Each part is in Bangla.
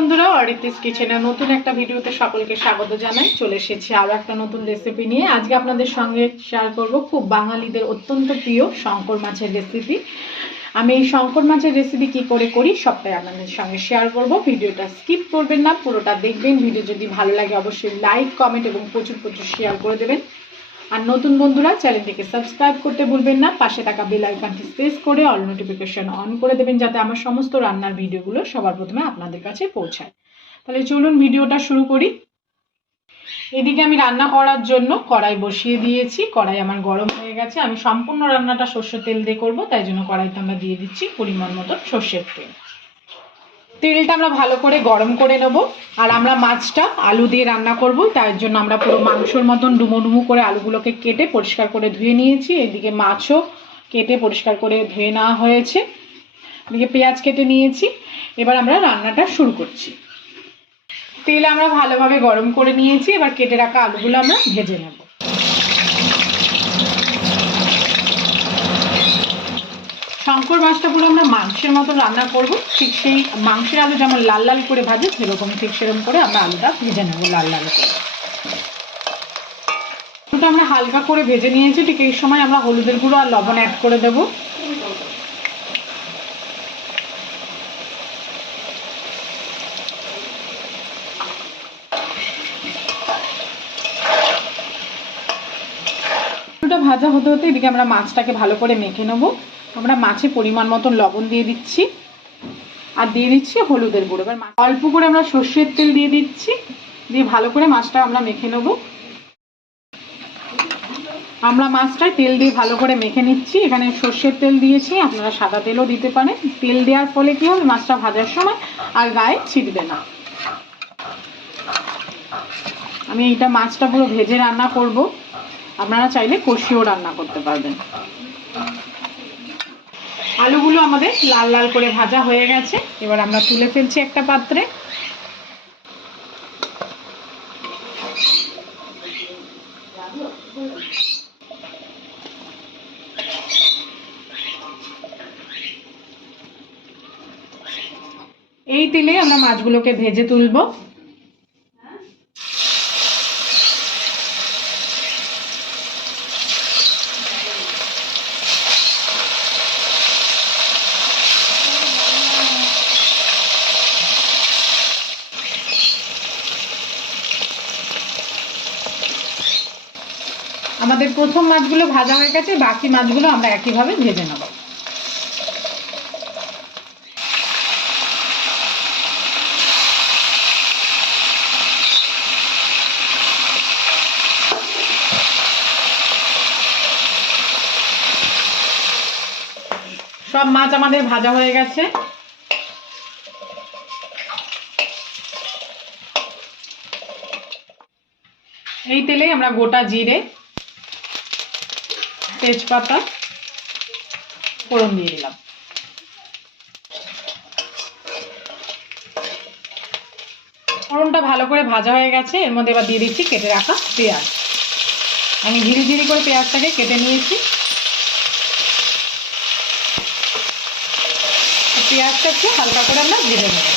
বন্ধুরা, অরিতিস কিচেনের নতুন একটা ভিডিওতে সকলকে স্বাগত জানাই। চলে এসেছি আরো একটা নতুন রেসিপি নিয়ে। আজকে আপনাদের সঙ্গে শেয়ার করব খুব বাঙালিদের অত্যন্ত প্রিয় শঙ্কর মাছের রেসিপি। আমি এই শঙ্কর মাছের রেসিপি কি করে করি সবটাই আপনাদের সঙ্গে শেয়ার করব। ভিডিওটা স্কিপ করবেন না, পুরোটা দেখবেন। ভিডিও যদি ভালো লাগে অবশ্যই লাইক, কমেন্ট এবং প্রচুর প্রচুর শেয়ার করে দেবেন। আর নতুন বন্ধুরা চ্যানেলটিকে সাবস্ক্রাইব করতে ভুলবেন না। পাশে থাকা বেল আইকনটি প্রেস করে অল নোটিফিকেশন অন করে দেবেন, যাতে আমার সমস্ত রান্নার ভিডিওগুলো সবার প্রথমে আপনাদের কাছে পৌঁছায়। তাহলে চলুন ভিডিওটা শুরু করি। এদিকে আমি রান্না করার জন্য কড়াই বসিয়ে দিয়েছি। কড়াই আমার গরম হয়ে গেছে। আমি সম্পূর্ণ রান্নাটা সর্ষের তেল দিয়ে করবো, তাই জন্য কড়াইতে আমরা দিয়ে দিচ্ছি পরিমাণ মতো সর্ষের তেল। তেলটা আমরা ভালো করে গরম করে নেব। আর আমরা মাছটা আলু দিয়ে রান্না করব, তার জন্য আমরা পুরো মাংসর মতন ডুমো ডুমো করে আলুগুলোকে কেটে পরিষ্কার করে ধুয়ে নিয়েছি। এদিকে মাছও কেটে পরিষ্কার করে ধুয়ে নেওয়া হয়েছে। এদিকে পেঁয়াজ কেটে নিয়েছি। এবার আমরা রান্নাটা শুরু করছি। তেল আমরা ভালোভাবে গরম করে নিয়েছি। এবার কেটে রাখা আলুগুলো আমরা ভেজে নেব। শঙ্কর মাছটা পুরো আমরা মাংসের মতো রান্না করব। ঠিক সেই মাংসের আলু যেমন লাল লাল করে ভাজে সেরকম ঠিক সেরকম করে আমরা আলুটা ভেজে নেব লাল লাল করে। আলুটা আমরা হালকা করে ভেজে নিয়েছি। ঠিক এই সময় আমরা হলুদের গুঁড়ো আর লবণ অ্যাড করে দেব। আলুটা ভাজা হতে হতে এদিকে আমরা মাছটাকে ভালো করে মেখে নেব। আমরা মাছে পরিমাণ মতন লবণ দিয়ে দিচ্ছি আর দিয়ে দিচ্ছি হলুদের গুঁড়ো। এবার অল্প করে আমরা সর্ষের তেল দিয়ে দিচ্ছি, দিয়ে ভালো করে মাছটা আমরা মেখে নেব। আমরা মাছটায় তেল দিয়ে ভালো করে মেখে নিচ্ছি। এখানে সর্ষের তেল দিয়েছি, আপনারা সাদা তেলও দিতে পারেন। তেল দেওয়ার ফলে কি হবে, মাছটা ভাজার সময় আর গায়ে ছিটবে না। আমি এইটা মাছটা পুরো ভেজে রান্না করব, আপনারা চাইলে কষিয়েও রান্না করতে পারবেন। আলুগুলো আমাদের লাল লাল করে ভাজা হয়ে গেছে। এবার আমরা তুলে ফেলছি একটা পাত্রে। এই তেলে আমরা মাছগুলোকে ভেজে তুলবো। আমাদের প্রথম মাছগুলো ভাজা হয়ে গেছে, বাকি মাছগুলো আমরা একইভাবে ভেজে নেব। সব মাছ আমাদের ভাজা হয়ে গেছে। এই তেলে আমরা গোটা জিরে, তেজপাতা ফোড়ন দিয়ে দিলাম। ফোড়নটা ভালো করে ভাজা হয়ে গেছে। এর মধ্যে এবার দিয়ে দিচ্ছি কেটে রাখা পেঁয়াজ। আমি ধীরে ধীরে করে পেঁয়াজটাকে কেটে নিয়েছি। পেঁয়াজটা একটু হালকা করে আমরা ভেজে নেব।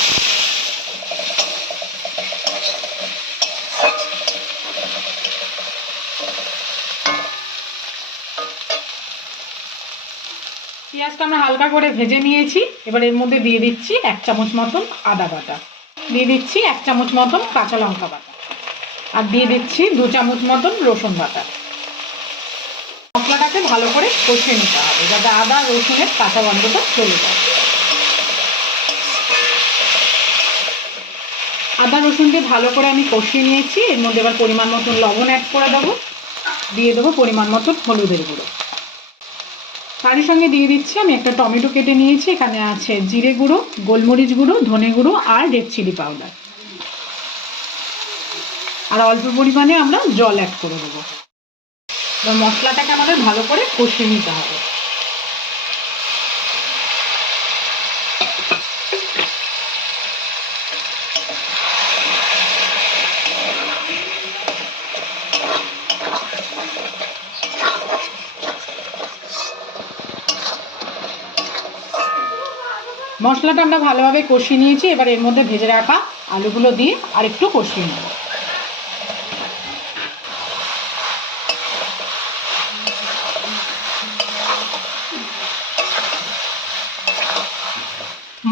পেঁয়াজটা আমরা হালকা করে ভেজে নিয়েছি। এবার এর মধ্যে দিয়ে দিচ্ছি 1 চামচ মতন আদা বাটা, দিয়ে দিচ্ছি 1 চামচ মতন কাঁচা লঙ্কা বাটা, আর দিয়ে দিচ্ছি 2 চামচ মতন রসুন বাটা। মশলাটাকে ভালো করে কষিয়ে নিতে হবে, যাতে আদা রসুনের কাঁচা গন্ধটা চলে যায়। আদা রসুন দিয়ে ভালো করে আমি কষিয়ে নিয়েছি। এর মধ্যে এবার পরিমাণ মতন লবণ অ্যাড করে দেবো, দিয়ে দেবো পরিমাণ মতন হলুদের গুঁড়ো। তারই সঙ্গে দিয়ে দিচ্ছি আমি একটা টমেটো কেটে নিয়েছি। এখানে আছে জিরে গুঁড়ো, গোলমরিচ গুঁড়ো, ধনে গুঁড়ো আর রেড চিলি পাউডার। আর অল্প পরিমাণে আমরা জল অ্যাড করে দেবো। এবার মশলাটাকে আমাদের ভালো করে কষিয়ে নিতে হবে। মশলাটা আমরা ভালোভাবে কষিয়ে নিয়েছি। এবার এর মধ্যে ভেজে রাখা আলুগুলো দিয়ে আর একটু কষিয়ে নেব।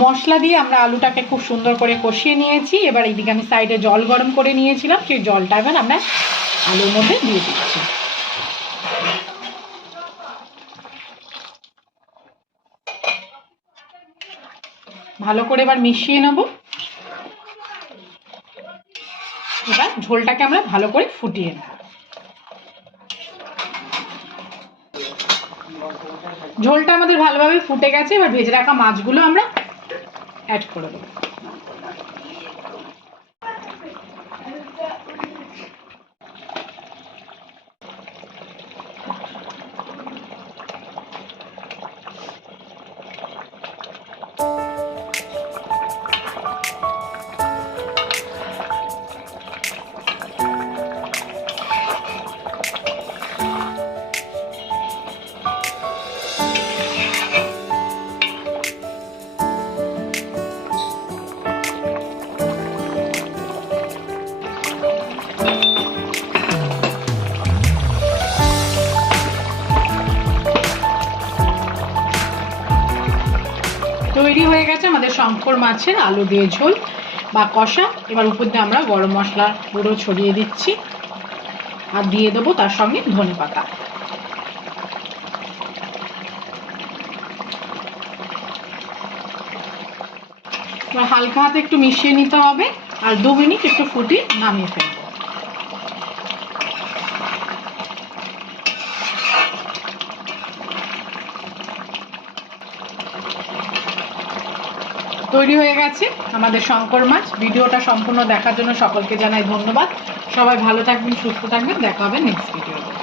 মশলা দিয়ে আমরা আলুটাকে খুব সুন্দর করে কষিয়ে নিয়েছি। এবার এইদিকে আমি সাইডে জল গরম করে নিয়েছিলাম, সেই জলটা এবার আমরা আলুর মধ্যে দিয়ে দিচ্ছি। ভালো করে এবার মিশিয়ে নেব। এবার ঝোলটাকে আমরা ভালো করে ফুটিয়ে নেব। ঝোলটা আমাদের ভালোভাবে ফুটে গেছে। এবার ভেজে রাখা মাছগুলো আমরা অ্যাড করে দেবো। তৈরি হয়ে গেছে আমাদের শঙ্কর মাছের আলু দিয়ে ঝোল বা কষা। এবার উপর দিয়ে আমরা গরম মশলা গুঁড়ো ছড়িয়ে দিচ্ছি আর দিয়ে দেবো তার সঙ্গে ধনেপাতা। এবার হালকা হাতে একটু মিশিয়ে নিতে হবে আর 2 মিনিট একটু ফুটিয়ে নামিয়ে ফেলবো। তৈরি হয়ে গেছে আমাদের শঙ্কর মাছ। ভিডিওটা সম্পূর্ণ দেখার জন্য সকলকে জানাই ধন্যবাদ। সবাই ভালো থাকবেন, সুস্থ থাকবেন। দেখা হবে নেক্সট ভিডিওতে।